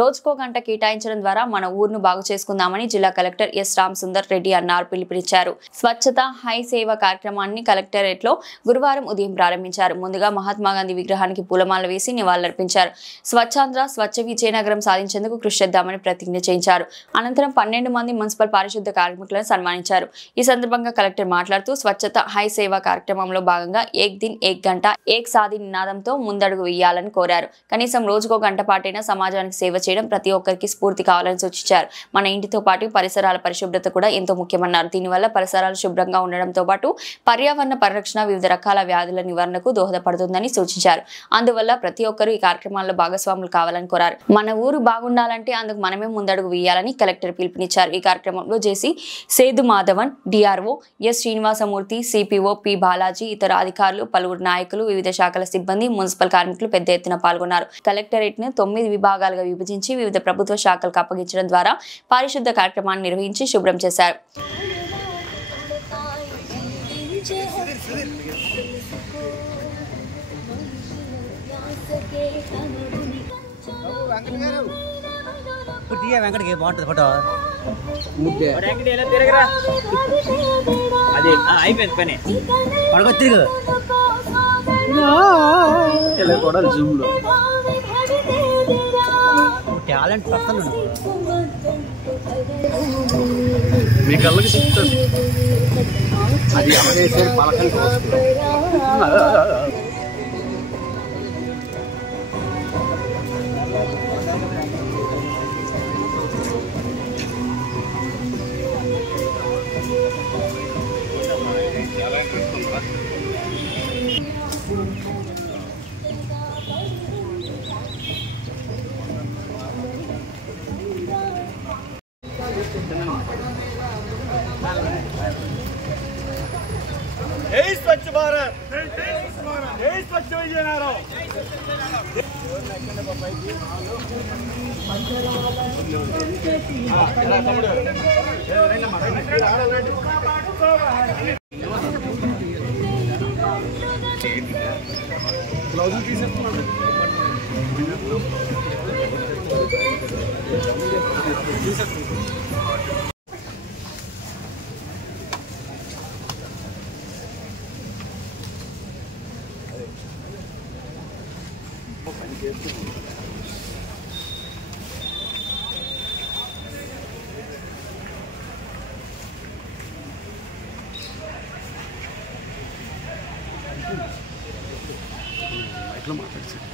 రోజుకో గంట కేటాయించడం ద్వారా మన ఊరును బాగు చేసుకుందామని జిల్లా కలెక్టర్ ఎస్ రామసుందర్ రెడ్డి అన్నారు పిలుపునిచ్చారు. స్వచ్ఛత హై సేవ కార్యక్రమాన్ని కలెక్టరేట్ లో గురువారం ఉదయం ప్రారంభించారు. ముందుగా మహాత్మా గాంధీ విగ్రహానికి పూలమాల వేసి నివాళులర్పించారు. స్వచ్ఛాంధ్ర స్వచ్ఛ విజయనగరం సాధించేందుకు కృషి చేద్దామని ప్రతిజ్ఞ చేయించారు. అనంతరం 12 మంది మున్సిపల్ పారిశుద్ధ కార్మికులను సన్మానించారు. ఈ సందర్భంగా కలెక్టర్ మాట్లాడుతూ స్వచ్ఛత హై సేవ కార్యక్రమంలో భాగంగా ఏక్ దిన్ ఏక్ గంట ఏక్ సాది నినాదంతో ముందడుగు వేయాలని కోరారు. కనీసం రోజుకో గంట పాటైనా సమాజానికి సేవ చేయడం ప్రతి ఒక్కరికి స్ఫూర్తి కావాలని సూచించారు. మన ఇంటితో పాటు పరిసరాల పరిశుభ్రత కూడా ఎంతో ముఖ్యమన్నారు. దీనివల్ల పరిసరాలు శుభ్రంగా ఉండడంతో పాటు పర్యావరణ పరిరక్షణ వివిధ రకాల వ్యాధుల నివారణకు దోహదపడుతుందని సూచించారు. అందువల్ల ప్రతి ఒక్కరూ ఈ కార్యక్రమాల్లో భాగస్వాములు కావాలని కోరారు. మన ఊరు బాగుండాలంటే అందుకు మనమే ముందడుగు వేయాలని కలెక్టర్ పిలుపునిచ్చారు. ఈ కార్యక్రమంలో JC Sedu Madhavan, DRO S Srinivasamurthy, CPO P Balaji, ఇతర అధికారులు, పలువురు నాయకులు, వివిధ శాఖల సిబ్బంది, మున్సిపల్ కార్మికులు పెద్ద ఎత్తున పాల్గొన్నారు. కలెక్టరేట్ ను 9 విభాగాలుగా విభజించి వివిధ ప్రభుత్వ శాఖలకు అప్పగించడం ద్వారా పారిశుద్ధ కార్యక్రమాన్ని నిర్వహించి శుభ్రం చేశారు. వెంకటకి బాగుంటుంది ఫోటో అదే అయిపోయింది పని పడగొ తిరుగు కూడా జూమ్ లో టాలెంట్ పర్సన్ మీ కళ్ళకి చెప్తాను అది అవనేసే పలకలు स्वच्छ भारत स्वच्छ विजयनगरम ఇట్లా మాట్లాడుతుంది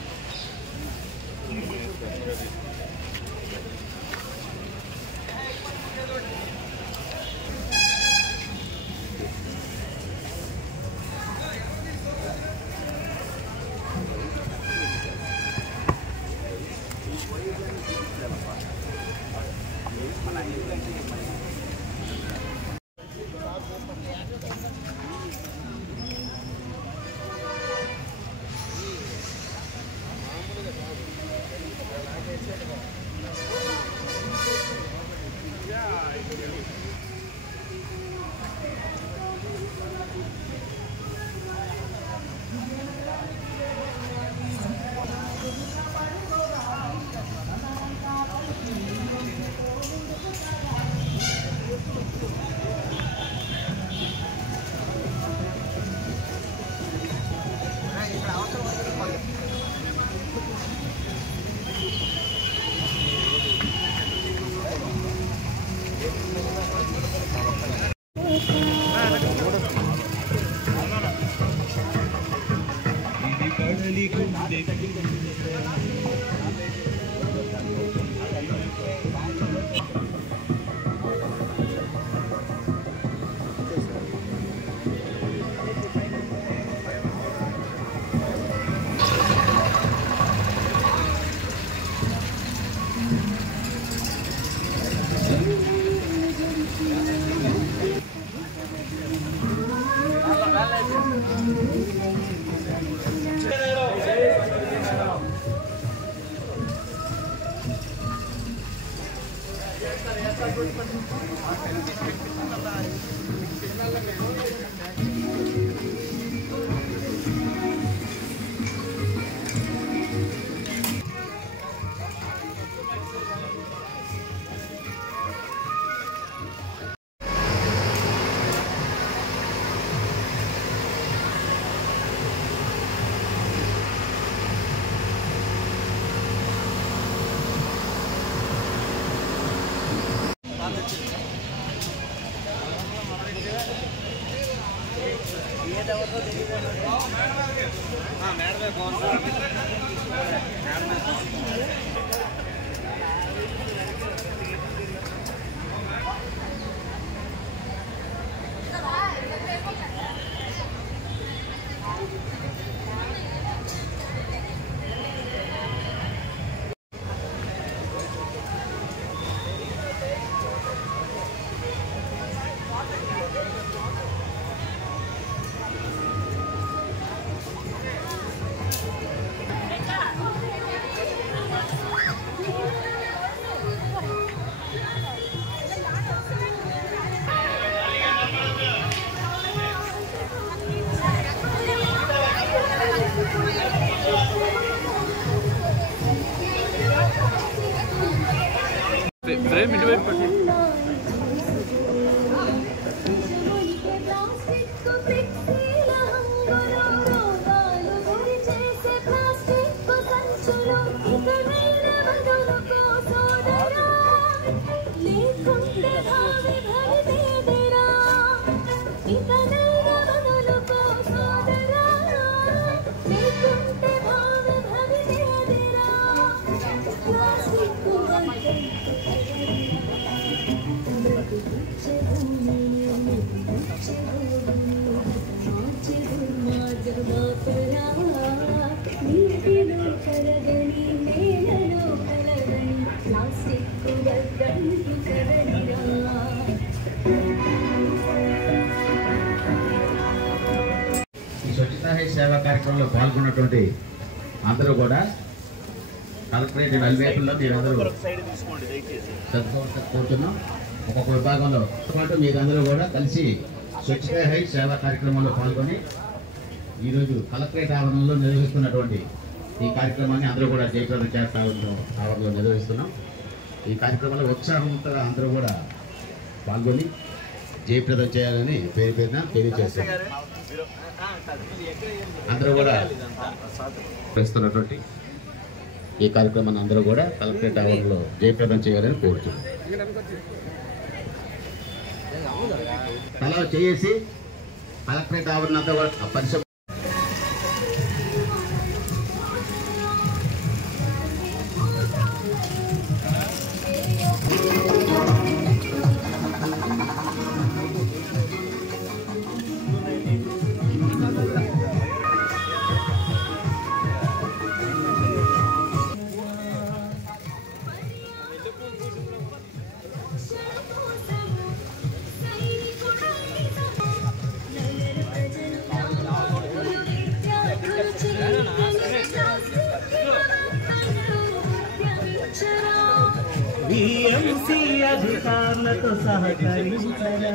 ఫ్రేమ్ ఇటువైపు పట్టి స్వచ్ఛతా హై సేవా కార్యక్రమంలో పాల్గొన్నటువంటి అందరూ కూడా కలెక్టరేట్ నలువైపుల్లో మీరందరూ కోరుతున్నాం. ఒక్కొక్క విభాగంలో పాటు మీరందరూ కూడా కలిసి స్వచ్ఛతా హై సేవా కార్యక్రమంలో పాల్గొని ఈరోజు కలెక్టరేట్ ఆవరణలో నిర్వహిస్తున్నటువంటి ఈ కార్యక్రమాన్ని అందరూ కూడా జయప్రదం చేస్తా ఆవరణలో నిర్వహిస్తున్నాం. ఈ కార్యక్రమంలో ఉత్సాహంతో అందరూ కూడా పాల్గొని జయప్రదం చేయాలని పేరు పేరున తెలియజేస్తాం. అందరూ కూడా చేస్తున్నటువంటి ఈ కార్యక్రమాన్ని అందరూ కూడా కలెక్టరేట్ ఆవరణలో జయప్రదం చేయాలని కోరుతున్నాం. తలా చేసి కలెక్టరేట్ ఆవరణ అంతా కూడా పరిశుభ్ర BMC అధికారులతో సహకరించరా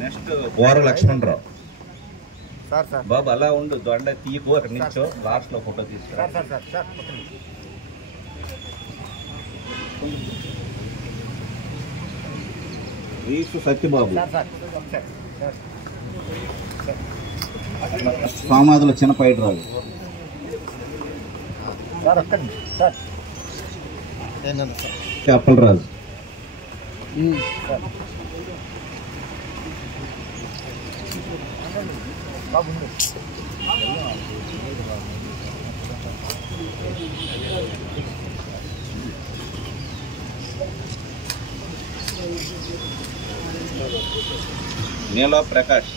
నెక్స్ట్ బోర లక్ష్మణరావు బాబు అలా ఉండు దొండ తీయకు అక్కడ నిల్చో లాస్ట్ లో ఫోటో తీసుకురా వీసు సత్యబాబు సామాదుల చిన్న పైడ్రాలు అప్పలరాజు నీల ప్రకాష్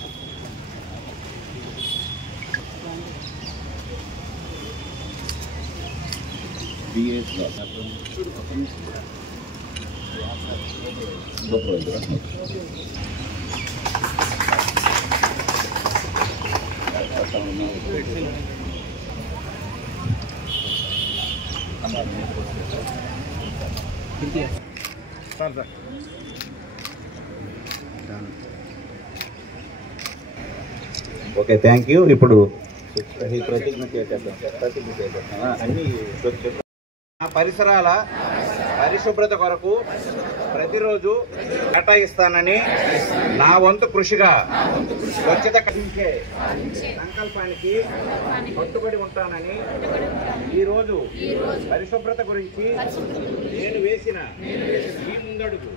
ఓకే థ్యాంక్ యూ. ఇప్పుడు ప్రతిజ్ఞ చేసేద్దాం. అన్ని పరిసరాల పరిశుభ్రత కొరకు ప్రతిరోజు కేటాయిస్తానని నా వంతు కృషిగా స్వచ్ఛత కలిగించే సంకల్పానికి కట్టుబడి ఉంటానని ఈరోజు పరిశుభ్రత గురించి నేను వేసిన ఈ ముందడుగు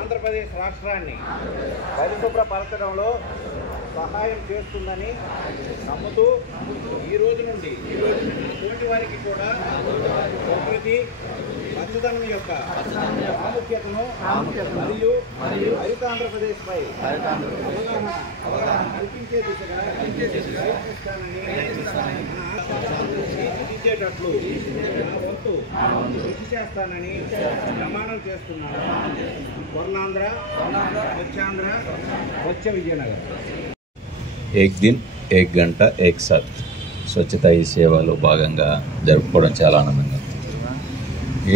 ఆంధ్రప్రదేశ్ రాష్ట్రాన్ని పరిశుభ్రపరచడంలో సహాయం చేస్తుందని నమ్ముతూ ఈ రోజు నుండి తోటి వారికి కూడా ప్రకృతి పచ్చదనం యొక్క ప్రాముఖ్యతను మరియు హరిత ఆంధ్రప్రదేశ్పై అవగాహన కల్పించే దిశగా తీర్చిదిద్దేటట్లు నా వంతు కృషి చేస్తానని ప్రమాణం చేస్తున్నాను. స్వర్ణాంధ్ర, స్వచ్ఛాంధ్ర, స్వచ్ఛ విజయనగరం. ఏక్ దిన్ ఏక్ గంట ఏక్ సాత్ స్వచ్ఛత ఈ సేవలో భాగంగా జరుపుకోవడం చాలా ఆనందంగా ఉంది.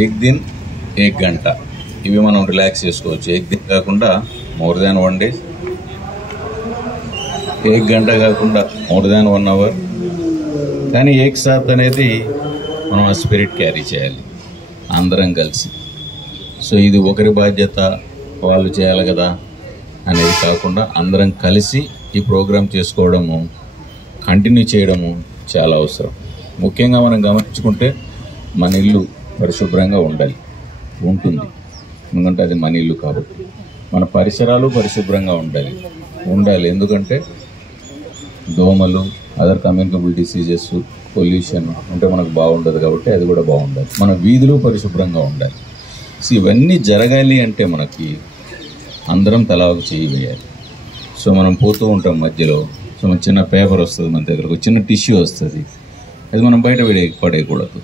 ఏక్ దిన్ ఏక్ గంట ఇవి మనం రిలాక్స్ చేసుకోవచ్చు. ఏక్ దిన్ కాకుండా మోర్ దాన్ 1 డే, ఏక్ గంట కాకుండా మోర్ దాన్ 1 అవర్. కానీ ఏక్ సాత్ అనేది మనం ఆ స్పిరిట్ క్యారీ చేయాలి అందరం కలిసి. సో ఇది ఒకరి బాధ్యత వాళ్ళు చేయాలి కదా అనేది కాకుండా అందరం కలిసి ఈ ప్రోగ్రాం చేసుకోవడము, కంటిన్యూ చేయడము చాలా అవసరం. ముఖ్యంగా మనం గమనించుకుంటే మన ఇల్లు పరిశుభ్రంగా ఉంటుంది. ఎందుకంటే అది మన ఇల్లు కాబట్టి మన పరిసరాలు పరిశుభ్రంగా ఉండాలి. ఎందుకంటే దోమలు, అదర్ కమ్యూనికబుల్ డిసీజెస్, పొల్యూషన్ ఉంటే మనకు బాగుండదు కాబట్టి అది కూడా బాగుండాలి. మన వీధులు పరిశుభ్రంగా ఉండాలి. సో ఇవన్నీ జరగాలి అంటే మనకి అందరం తలా ఒక చేయి వేయాలి. సో మనం పోతూ ఉంటాం మధ్యలో, సో మన చిన్న పేపర్ వస్తుంది, మన దగ్గరకు చిన్న టిష్యూ వస్తుంది, అది మనం బయట పడేయకూడదు.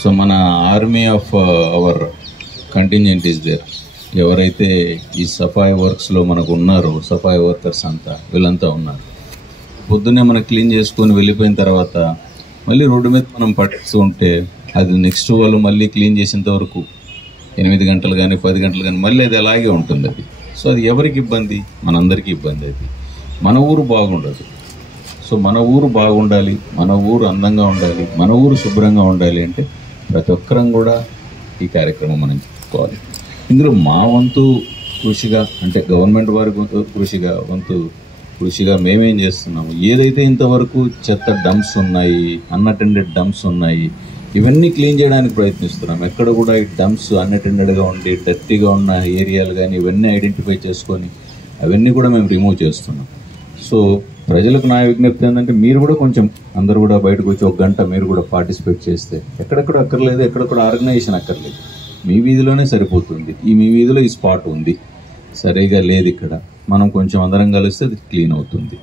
సో మన army of our contingent is there. ఎవరైతే ఈ సఫాయి వర్క్స్లో మనకు ఉన్నారో, సఫాయి వర్కర్స్ అంతా వీళ్ళంతా ఉన్నారు. పొద్దున్నే మనం క్లీన్ చేసుకొని వెళ్ళిపోయిన తర్వాత మళ్ళీ రోడ్డు మీద మనం పడుతూ ఉంటే అది నెక్స్ట్ వాళ్ళు మళ్ళీ క్లీన్ చేసేంత వరకు 8 గంటలు కానీ 10 గంటలు కానీ మళ్ళీ అది అలాగే ఉంటుంది. అది సో అది ఎవరికి ఇబ్బంది? మనందరికీ ఇబ్బంది. అది మన ఊరు బాగుండదు. సో మన ఊరు బాగుండాలి, మన ఊరు అందంగా ఉండాలి, మన ఊరు శుభ్రంగా ఉండాలి అంటే ప్రతి ఒక్కరం కూడా ఈ కార్యక్రమం మనం చెప్పుకోవాలి. ఇందులో మా వంతు కృషిగా అంటే గవర్నమెంట్ వారి వంతు కృషిగా మేమేం చేస్తున్నాము, ఏదైతే ఇంతవరకు చెత్త డంప్స్ ఉన్నాయి, అన్అటెండెడ్ డంప్స్ ఉన్నాయి, ఇవన్నీ క్లీన్ చేయడానికి ప్రయత్నిస్తున్నాం. ఎక్కడ కూడా ఈ డంప్స్ అన్అటెండెడ్గా ఉండి డర్టీగా ఉన్న ఏరియాలు కానీ ఇవన్నీ ఐడెంటిఫై చేసుకొని అవన్నీ కూడా మేము రిమూవ్ చేస్తున్నాం. సో ప్రజలకు నా విజ్ఞప్తి ఏంటంటే మీరు కూడా కొంచెం అందరూ కూడా బయటకు వచ్చి 1 గంట మీరు కూడా పార్టిసిపేట్ చేస్తే ఎక్కడెక్కడ అక్కర్లేదు, ఎక్కడ కూడా ఆర్గనైజేషన్ అక్కర్లేదు, మీ వీధిలోనే సరిపోతుంది. మీ వీధిలో ఈ స్పాట్ ఉంది, సరిగా లేదు ఇక్కడ, మనం కొంచెం అందరం కలిస్తే అది క్లీన్ అవుతుంది.